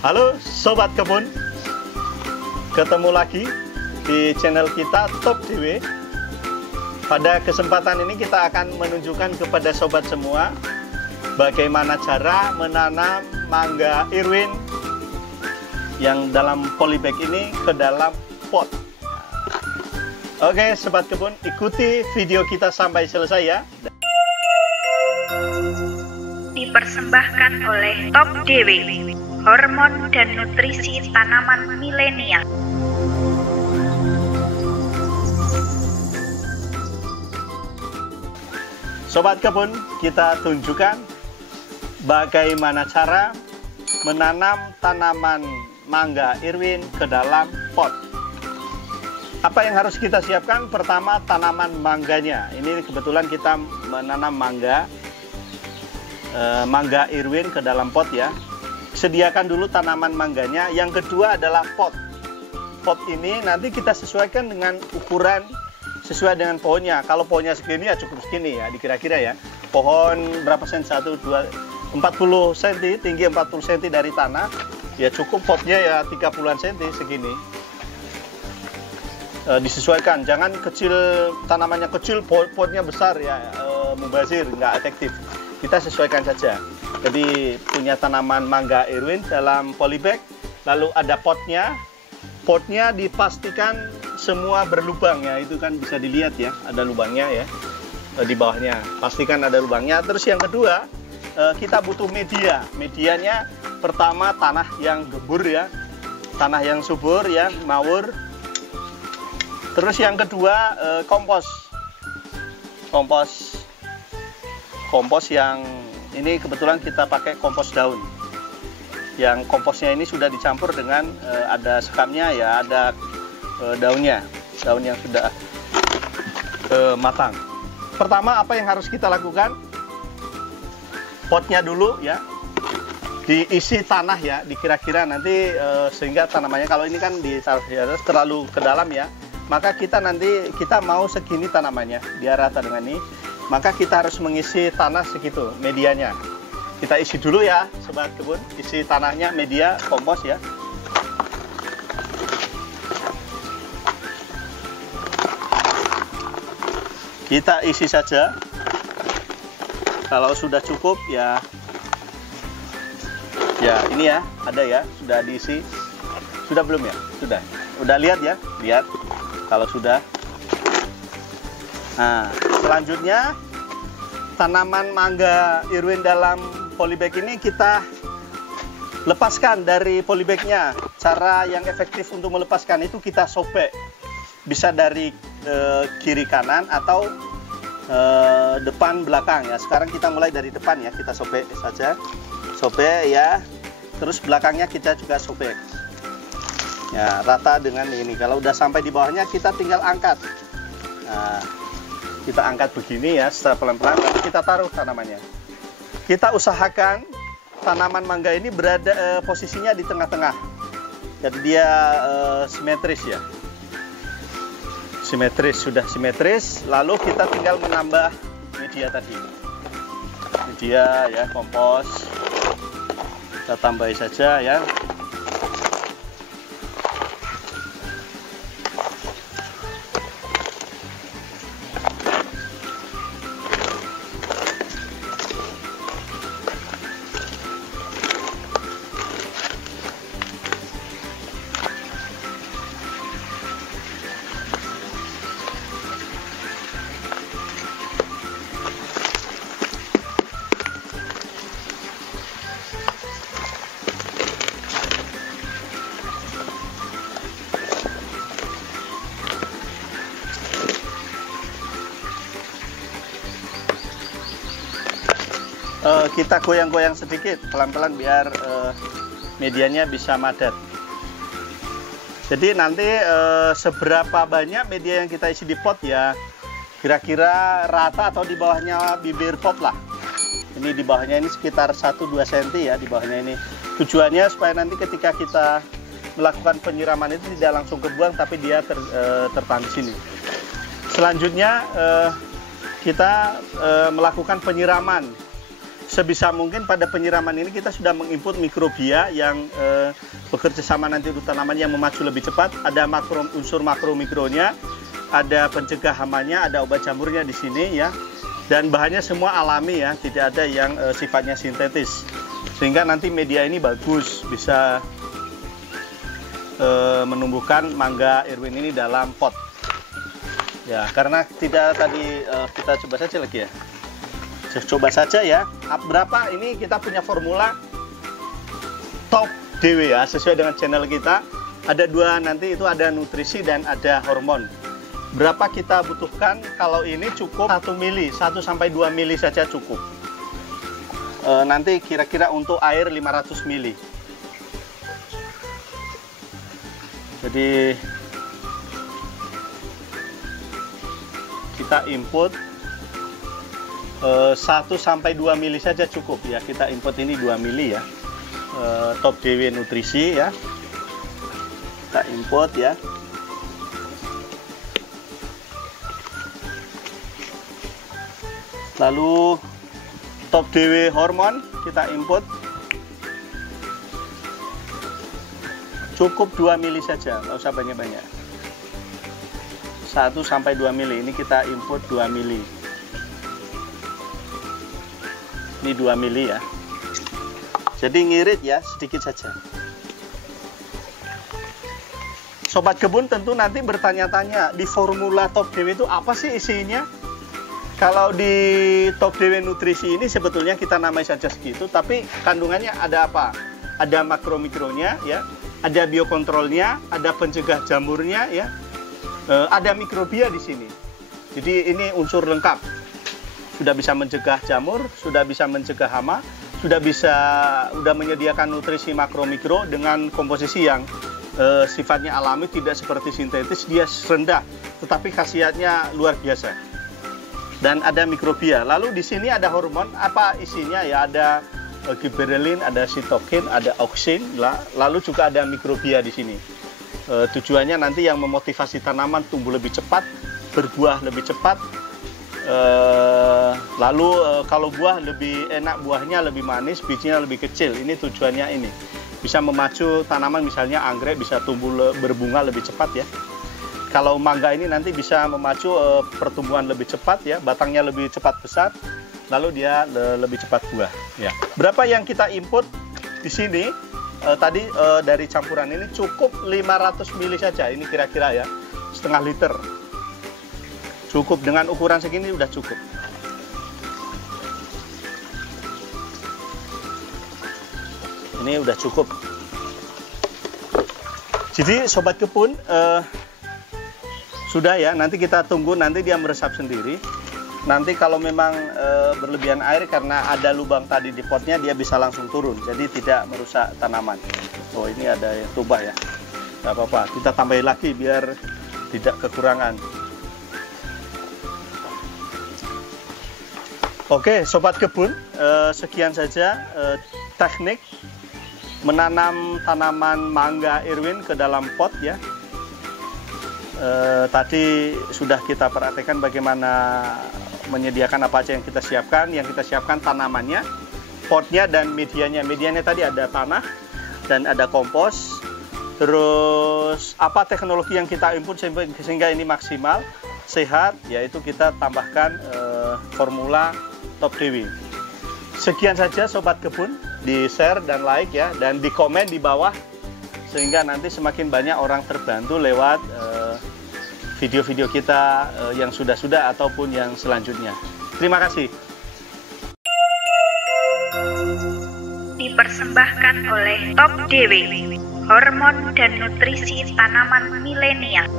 Halo Sobat Kebun, ketemu lagi di channel kita Top DW. Pada kesempatan ini kita akan menunjukkan kepada sobat semua bagaimana cara menanam mangga Irwin yang dalam polybag ini ke dalam pot. Oke Sobat Kebun, ikuti video kita sampai selesai ya. Dipersembahkan oleh Top DW, hormon dan nutrisi tanaman milenial. Sobat Kebun, kita tunjukkan bagaimana cara menanam tanaman mangga Irwin ke dalam pot. Apa yang harus kita siapkan? Pertama, tanaman mangganya. Ini kebetulan kita menanam mangga Irwin ke dalam pot ya. Sediakan dulu tanaman mangganya. Yang kedua adalah pot. Pot ini nanti kita sesuaikan dengan ukuran sesuai dengan pohonnya. Kalau pohonnya segini ya cukup segini ya, dikira-kira ya. Pohon berapa senti? 1, 2, 40 cm, tinggi 40 cm dari tanah. Ya cukup potnya ya 30-an cm segini. Disesuaikan, jangan kecil, tanamannya kecil, potnya besar ya, mubazir, nggak efektif. Kita sesuaikan saja. Jadi punya tanaman mangga Irwin dalam polybag, lalu ada potnya. Potnya dipastikan semua berlubang ya, itu kan bisa dilihat ya, ada lubangnya ya di bawahnya. Pastikan ada lubangnya. Terus yang kedua, kita butuh media. Medianya pertama tanah yang gembur ya, tanah yang subur ya, mawur. Terus yang kedua kompos yang ini kebetulan kita pakai kompos daun. Yang komposnya ini sudah dicampur dengan ada sekamnya ya, ada daun yang sudah matang. Pertama apa yang harus kita lakukan? Potnya dulu ya, diisi tanah ya, dikira-kira nanti sehingga tanamannya, kalau ini kan terlalu ke dalam ya, maka kita mau segini tanamannya biar rata dengan ini, maka kita harus mengisi tanah segitu medianya. Kita isi dulu ya Sobat Kebun, isi tanahnya media kompos ya. Kita isi saja. Kalau sudah cukup ya ini ya, ada ya, sudah diisi. Sudah belum ya? Udah lihat ya, lihat kalau sudah. Nah, selanjutnya tanaman mangga Irwin dalam polybag ini kita lepaskan dari polybagnya. Cara yang efektif untuk melepaskan itu kita sobek, bisa dari kiri kanan atau depan belakang ya. Sekarang kita mulai dari depan ya, kita sobek saja, sobek ya. Terus belakangnya kita juga sobek ya, rata dengan ini. Kalau udah sampai di bawahnya kita tinggal angkat. Nah, kita angkat begini ya, secara pelan-pelan, lalu kita taruh tanamannya. Kita usahakan tanaman mangga ini berada posisinya di tengah-tengah, jadi dia simetris ya, sudah simetris. Lalu kita tinggal menambah media tadi, media ya, kompos, kita tambahi saja ya. Kita goyang-goyang sedikit pelan-pelan biar medianya bisa madat. Jadi nanti seberapa banyak media yang kita isi di pot ya, kira-kira rata atau di bawahnya bibir pot lah. Ini di bawahnya ini sekitar 1-2 cm ya, di bawahnya ini. Tujuannya supaya nanti ketika kita melakukan penyiraman itu tidak langsung kebuang, tapi dia tertahan di sini. Selanjutnya kita melakukan penyiraman sebisa mungkin pada penyiraman ini kita sudah menginput mikrobia yang bekerja sama nanti untuk tanaman yang memacu lebih cepat. Ada unsur makro mikronya, ada pencegah hamanya, ada obat jamurnya di sini ya. Dan bahannya semua alami ya, tidak ada yang sifatnya sintetis. Sehingga nanti media ini bagus, bisa menumbuhkan mangga Irwin ini dalam pot. Ya, karena tidak tadi kita coba saja lagi ya. Coba saja ya. Berapa ini kita punya formula Top DW ya, sesuai dengan channel kita. Ada dua nanti itu ada nutrisi dan ada hormon. Berapa kita butuhkan? Kalau ini cukup 1 mili, 1 sampai 2 mili saja cukup. Nanti kira-kira untuk air 500 mili. Jadi kita input 1 sampai 2 mili saja cukup ya. Kita input ini 2 mili ya. Top DW nutrisi ya. Kita input ya. Lalu Top DW hormon kita input. Cukup 2 mili saja, nggak usah banyak-banyak. 1 sampai 2 mili, ini kita input 2 mili. Ini 2 mili ya. Jadi ngirit ya, sedikit saja. Sobat kebun tentu nanti bertanya-tanya, di formula Top DW itu apa sih isinya? Kalau di Top DW nutrisi ini sebetulnya kita namai saja segitu, tapi kandungannya ada apa? Ada makro mikronya ya, ada biokontrolnya, ada pencegah jamurnya ya. Ada mikrobia di sini. Jadi ini unsur lengkap. Sudah bisa mencegah jamur, sudah bisa mencegah hama, sudah menyediakan nutrisi makro mikro dengan komposisi yang sifatnya alami, tidak seperti sintetis, dia rendah, tetapi khasiatnya luar biasa. Dan ada mikrobia. Lalu di sini ada hormon, apa isinya ya? Ada giberelin, ada sitokin, ada auksin, lalu juga ada mikrobia di sini. Tujuannya nanti yang memotivasi tanaman tumbuh lebih cepat, berbuah lebih cepat. Lalu kalau buah lebih enak, buahnya lebih manis, bijinya lebih kecil. Ini tujuannya ini. Bisa memacu tanaman misalnya anggrek bisa tumbuh berbunga lebih cepat ya. Kalau mangga ini nanti bisa memacu pertumbuhan lebih cepat ya, batangnya lebih cepat besar, lalu dia lebih cepat buah ya. Berapa yang kita input di sini? Tadi dari campuran ini cukup 500 ml saja, ini kira-kira ya, setengah liter. Cukup, dengan ukuran segini udah cukup. Ini udah cukup. Jadi sobat kebun, sudah ya, nanti kita tunggu, nanti dia meresap sendiri. Nanti kalau memang berlebihan air karena ada lubang tadi di potnya, dia bisa langsung turun, jadi tidak merusak tanaman. Oh, ini ada yang tubah ya, nggak apa-apa, kita tambahin lagi biar tidak kekurangan. Oke sobat kebun, sekian saja teknik menanam tanaman mangga Irwin ke dalam pot ya. Tadi sudah kita perhatikan bagaimana menyediakan apa aja yang kita siapkan. Yang kita siapkan tanamannya, potnya dan medianya. Medianya tadi ada tanah dan ada kompos. Terus apa teknologi yang kita input sehingga ini maksimal sehat, yaitu kita tambahkan formula Top DW. Sekian saja sobat kebun, di share dan like ya, dan di komen di bawah sehingga nanti semakin banyak orang terbantu lewat video-video kita yang sudah-sudah ataupun yang selanjutnya. Terima kasih. Dipersembahkan oleh Top DW, hormon dan nutrisi tanaman milenial.